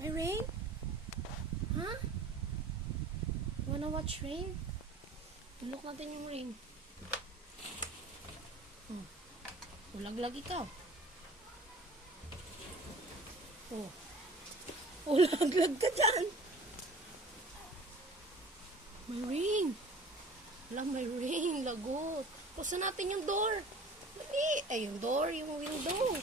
May rain? Huh? Wanna watch rain? Tulok natin yung rain. Ulaglag ikaw. Oh. Ulaglag ka dyan. May rain. Wala, may rain. Lagot. Pusa natin yung door. Dali. Ay, yung door, yung window.